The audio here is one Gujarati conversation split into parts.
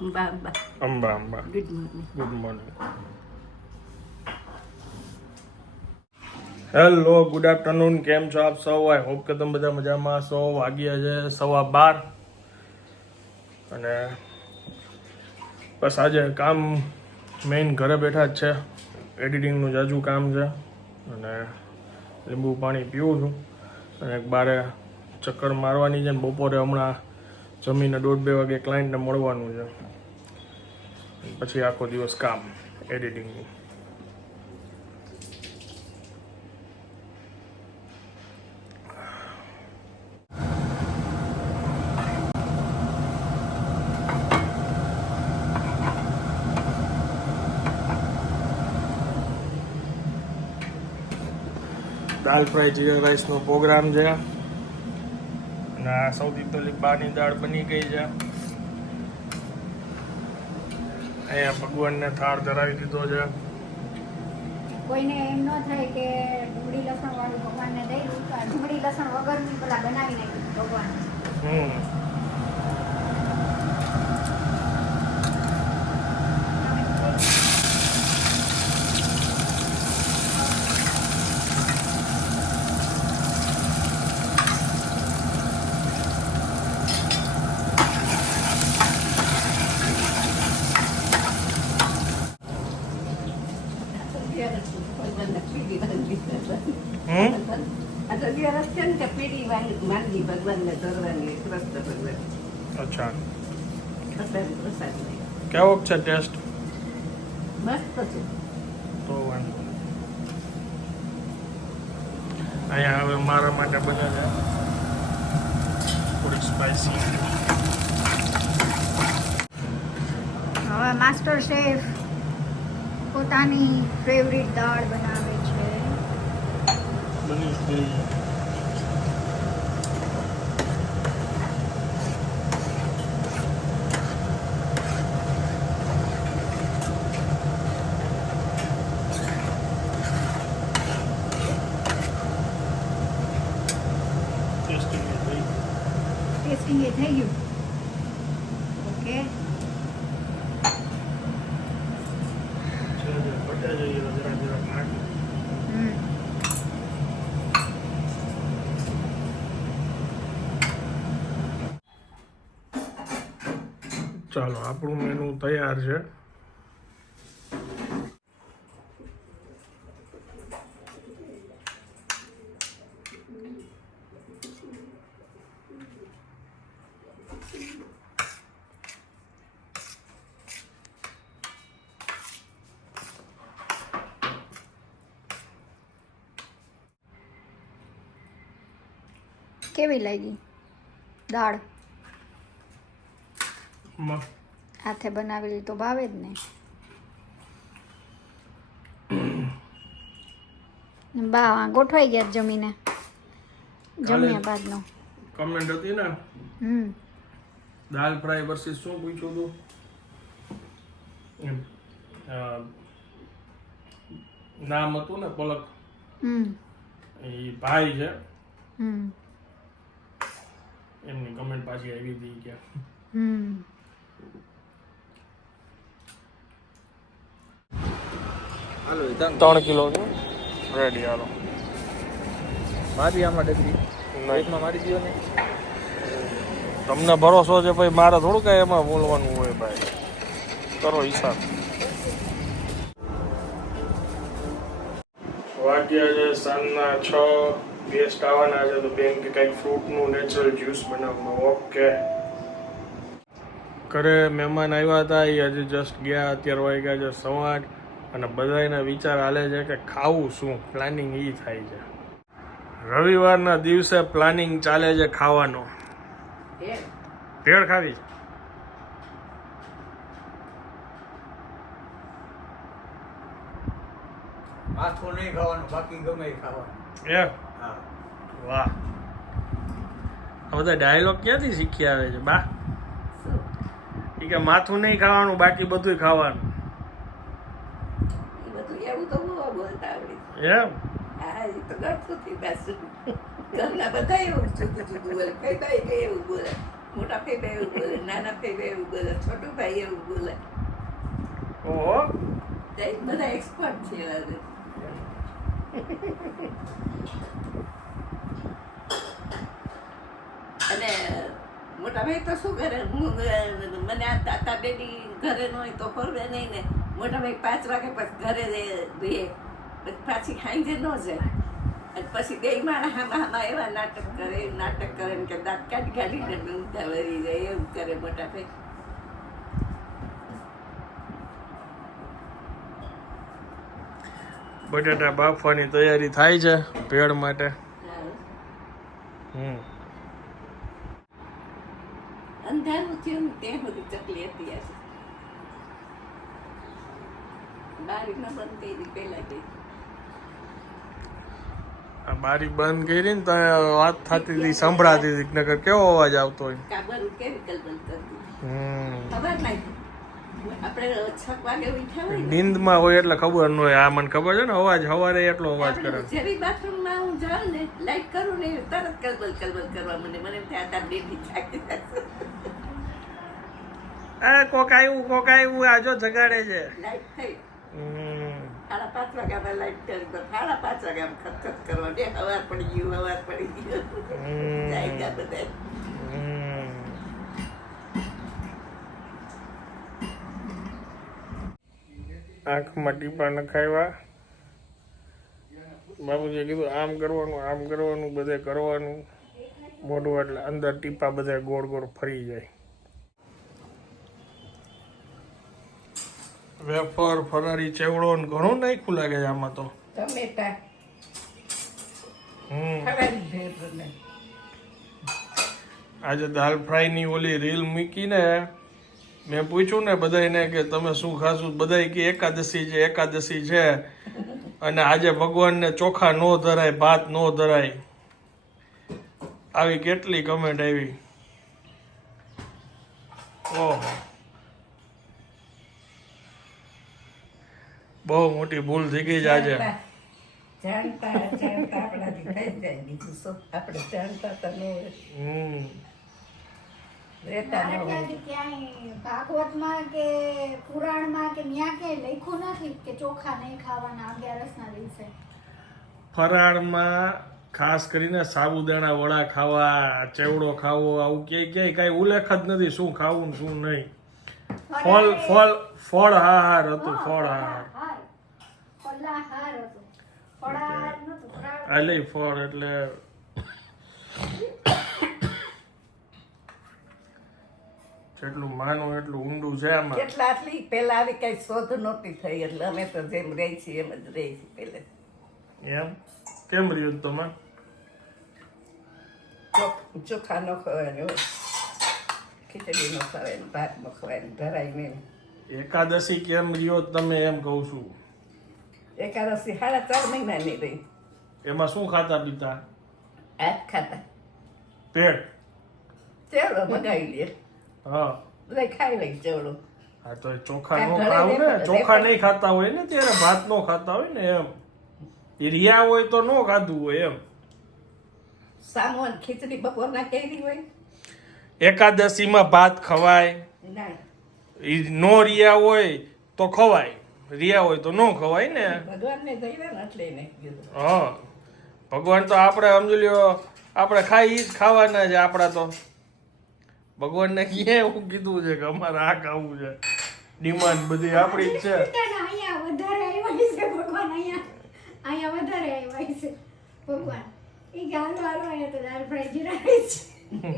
Amba Amba Amba Amba. Good morning. Good morning. Hello, good afternoon. કેમ છો આપ સૌ? આઈ હોપ કે તમે બધા મજામાં છો. વાગ્યા છે 12:15 અને બસ આજે કામ મેઇન ઘરે બેઠા જ છે. એડિટિંગનું જાજુ કામ છે અને લીંબુ પાણી પીવું છું અને બારે ચક્કર મારવાની છે ને બપોરે હમણાં જમીને 1:30-2 વાગે ક્લાયન્ટને મળવાનું છે. પછી આખો દિવસ કામ એડિટિંગનું. દાલ ફ્રાય જીરા રાઈસનો પ્રોગ્રામ છે અને આ સૌથી પહેલી બારની દાળ બની ગઈ છે. અહીંયા ભગવાનને થાળ ધરાવી દીધો છે. કોઈને એમ ન થાય કે ડુંગળી લસણ વાળું ભગવાનને દઈ દઉં તો આ ડુંગળી લસણ વગરની પેલા બનાવી નાખ્યું ભગવાન. અચ્છા, કેવો છે ટેસ્ટ? મસ્ત છે. તો વાંધો નહીં. અહીંયા હવે મારા માટે બને છે થોડીક સ્પાઈસી. હવે માસ્ટર શેફ પોતાની ફેવરિટ દાળ બનાવે છે. બની ગઈ. ટેસ્ટિંગ એ થઈ ગયું. ઓકે, ચાલો, આપણું મેનુ તૈયાર છે. કેવી લાગી દાળ? હાથે બનાવેલી તો ભાવે જ ને. બા ગોઠવાઈ ગયા જમીને, જમ્યા બાદનો કમેન્ટ હતી ને, દાલ ફ્રાય વર્સિસ શું પૂછ્યું હતું એમ, નામ હતું ને પલક, એ ભાઈ છે, એમની કમેન્ટ પાછી આવી હતી કે 3 કિલો રેડી. હાલો મારી આમાં ડગરી નહીં, એકમાં મારી દો ને. તમને ભરોસો છે ભાઈ, મારે થોડું કઈ એમાં બોલવાનું હોય ભાઈ, કરો હિસાબ. વાગ્યા છે સાંજના 6. ગેસ્ટ આવવાના છે તો બેન કે કંઈક ફ્રૂટનું નેચરલ જ્યુસ બનાવવાનું. ઓકે, ઘરે મહેમાન આવ્યા હતા, એ હજી જસ્ટ ગયા. અત્યારે વાગ્યા છે 8:15 અને બધાના વિચાર હાલે છે કે ખાવું શું, પ્લાનિંગ એ થાય છે. રવિવારના દિવસે પ્લાનિંગ ચાલે છે ખાવાનો. ભેળ ખાવી? માથું નહીં ખાવાનું, બાકી ગમે એ ખાવાનું. એમ? હા, વાહ, આ બધા ડાયલોગ ક્યાંથી શીખી આવે છે બા? એ કે માથું નહીં ખાવાનું, બાકી બધું ખાવાનું. એ બધું એવું તો બહુ બોલતા આવડે. એમ? હા, એ તો ગળતું થી પાછું. ઘરના બધા એવું જુદું જુદું બોલે. કઈ ભાઈ કઈ એવું બોલે. મોટા ભાઈ બે એવું બોલે, નાના ભાઈ બે એવું બોલે, છોટો ભાઈ એવું બોલે. ઓહો તે બધા એક્સપર્ટ છે એવા. અને મોટા ભાઈ તો શું કરે, મને આ તાતા બેટી ઘરે ન હોય તો ફરવે નહીં ને. મોટા ભાઈ 5 વાગે પછી ઘરે રહે, પછી પાછી ખાઈ ન જાય. અને પછી બે માણસ હામાં એવા નાટક કરે ને કે દાંત કાઢીને ઊંધા વળી જાય, એવું કરે મોટા ભાઈ. બટાટા બાફવાની તૈયારી થાય છે ભેળ માટે. અંધારું થયું ને ત્યાં સુધી ચકલી હતી આજે. બારી ન બંધ કરી પેલા ગઈ. આ બારી બંધ કરી ને તો વાત થતી હતી, સંભળાતી હતી. નકર કેવો અવાજ આવતો હોય. કાબર કેવી કલબલ કરતી. ખબર નહીં આપણે 6 વાગે ઉઠ્યા હોય ને, નીંદમાં હોય એટલે ખબર ન હોય. આ મને ખબર છે ને, અવાજ સવારે એટલો અવાજ કરે. જેવી બાથરૂમમાં હું જાઉં ને, લાઈટ કરું ને તરત કલબલ કરવા મને એમ થાય તાર બેટી થાકી જશે. કોક આવ્યું આજો જગાડે છે. લાઈટ થઈ 5:30 વાગ્યામાં લાઈટ કરી તો 5:30 વાગ્યામાં ખતખત કરવા દે. હવાર પડી ગયું જાય ગયા બધા. આંખમાં ટીપા નખાવ્યા. બાબુજીએ કીધું આમ કરવાનું બધે કરવાનું. મોઢું એટલે અંદર ટીપા બધા ગોળ ગોળ ફરી જાય. વેફર ફરારી ચેવડો ને ઘણું નાખ્યું લાગે છે આમાં તો. ટમેટા આજે દાલ ફ્રાય ની ઓલી રીલ મૂકીને મેં પૂછ્યું ને બધાને કે તમે શું ખાશું, બધાય કે એકાદશી છે અને આજે ભગવાનને ચોખા નો ધરાય, ભાત નો ધરાય. આવી કેટલી કમેન્ટ આવી. ઓહો, બહુ મોટી ભૂલ થઈ ગઈ છે આજે. જાણતા આપણાથી થઈ જાય. બીજું શું, આપણે જાણતા તો ન હોય. ભાગવતમાં કે પુરાણમાં કે ન્યા કે લખ્યું નથી કે ચોખા નહીં ખાવાના 11ના દિવસે. ફરાળમાં ખાસ કરીને સાબુદાણા વડા ખાવા, ચેવડો ખાવો, આવું ક્યાંય કઈ ઉલ્લેખ જ નથી શું ખાવું ને શું નહીં. ફળ હાર હતું. ફળ એટલે જેટલું માનું એટલું ઊંડું છે આમાં. કેટલા આટલી પેલા આવી કઈ શોધ નહોતી થઈ એટલે અમે તો જેમ રહી છીએ એમ જ રહી છીએ પેલે. એમ કેમ રહ્યું તમે? ચોખા ન ખવાય, ખીચડી ન ખવાય, ભાત ન ખવાય, ધરાય નહીં. એકાદશી કેમ રહ્યો તમે એમ કહું છું. એકાદશી 4.5 મહિનાની રહી. એમાં શું ખાતા પીતા? હાથ ખાતા, પેટ ચેવડો મગાવી લે. હા, બધા ખાઈ લઈ ચેવડો. હા તો ચોખા નો ખાવ ને, ચોખા નહીં ખાતા હોય ને ત્યારે ભાત નો ખાતા હોય ને એમ. એ રિયા હોય તો નો ખાધું હોય એમ. સામો ખીચડી બપોરના કેરી હોય. એકાદશીમાં ભાત ખવાય, નો રિયા હોય તો ખવાય, રિયા હોય તો નો ખવાય ને. ભગવાનને જઈને એટલે નહીં કીધું. હા, ભગવાન તો આપણે સમજી લ્યો આપણે ખાઈ જ ખાવાના છે. આપણા તો ભગવાનને ક્યાં એવું કીધું છે કે અમારે આ ખાવું છે. ડિમાન્ડ બધી આપણી જ છે. અહીંયા વધારે આવ્યા છે ભગવાન, અહીંયા વધારે આવ્યા છે ભગવાન. એ કે હાલો અહીંયા તો દાળ ફ્રાય જીરા રાઈસ છે,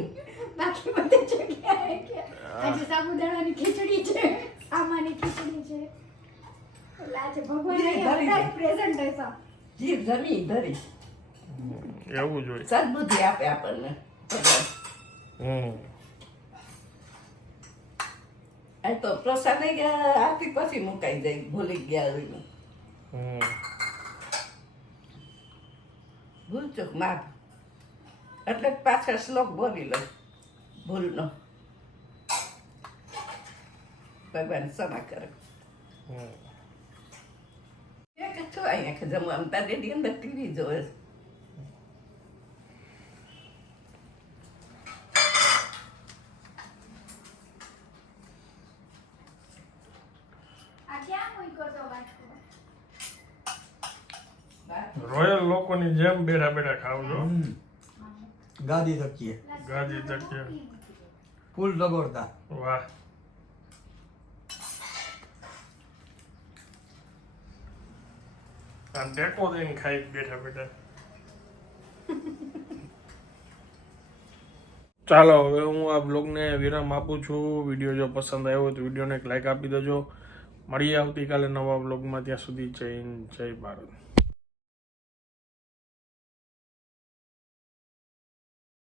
બાકી બધી જગ્યાએ કે આજે સાબુદાણાની ખીચડી છે, આમાની ખીચડી છે. એટલે આજે ભગવાન અહીંયા વધારે પ્રેઝન્ટ હશે. જીભ જમી ધરી એવું જ હોય. સદબુદ્ધિ આપે આપણને ભગવાન. આ તો પ્રસાદ આરતી પછી મુકાઈ જાય, ભૂલી ગયા હોય. ભૂલ ચૂક માફ એટલે પાછળ શ્લોક બોલી લો ભૂલનો. ભગવાન ક્ષમા કરે. એક છો અહીંયા જમવા તારી અંદર ટીવી જોવે. ક્યાં મૂક્યો તો બાટકો? રોયલ લોકોની જેમ બેઠા બેઠા ખાવ છો ગાદી તકીએ ગાદી તકીએ ફૂલ જબરદસ્ત. વાહ આમ ટેકો દઈને ખાઈ બેઠા બેઠા ચાલો હવે હું આ બ્લોગને વિરામ આપું છું. વિડીયો જો પસંદ આવ્યો તો વિડીયોને એક લાઈક આપી દેજો. મળીએ આવતીકાલે નવા બ્લોગમાં. ત્યાં સુધી જય હિન્દ, જય ભારત.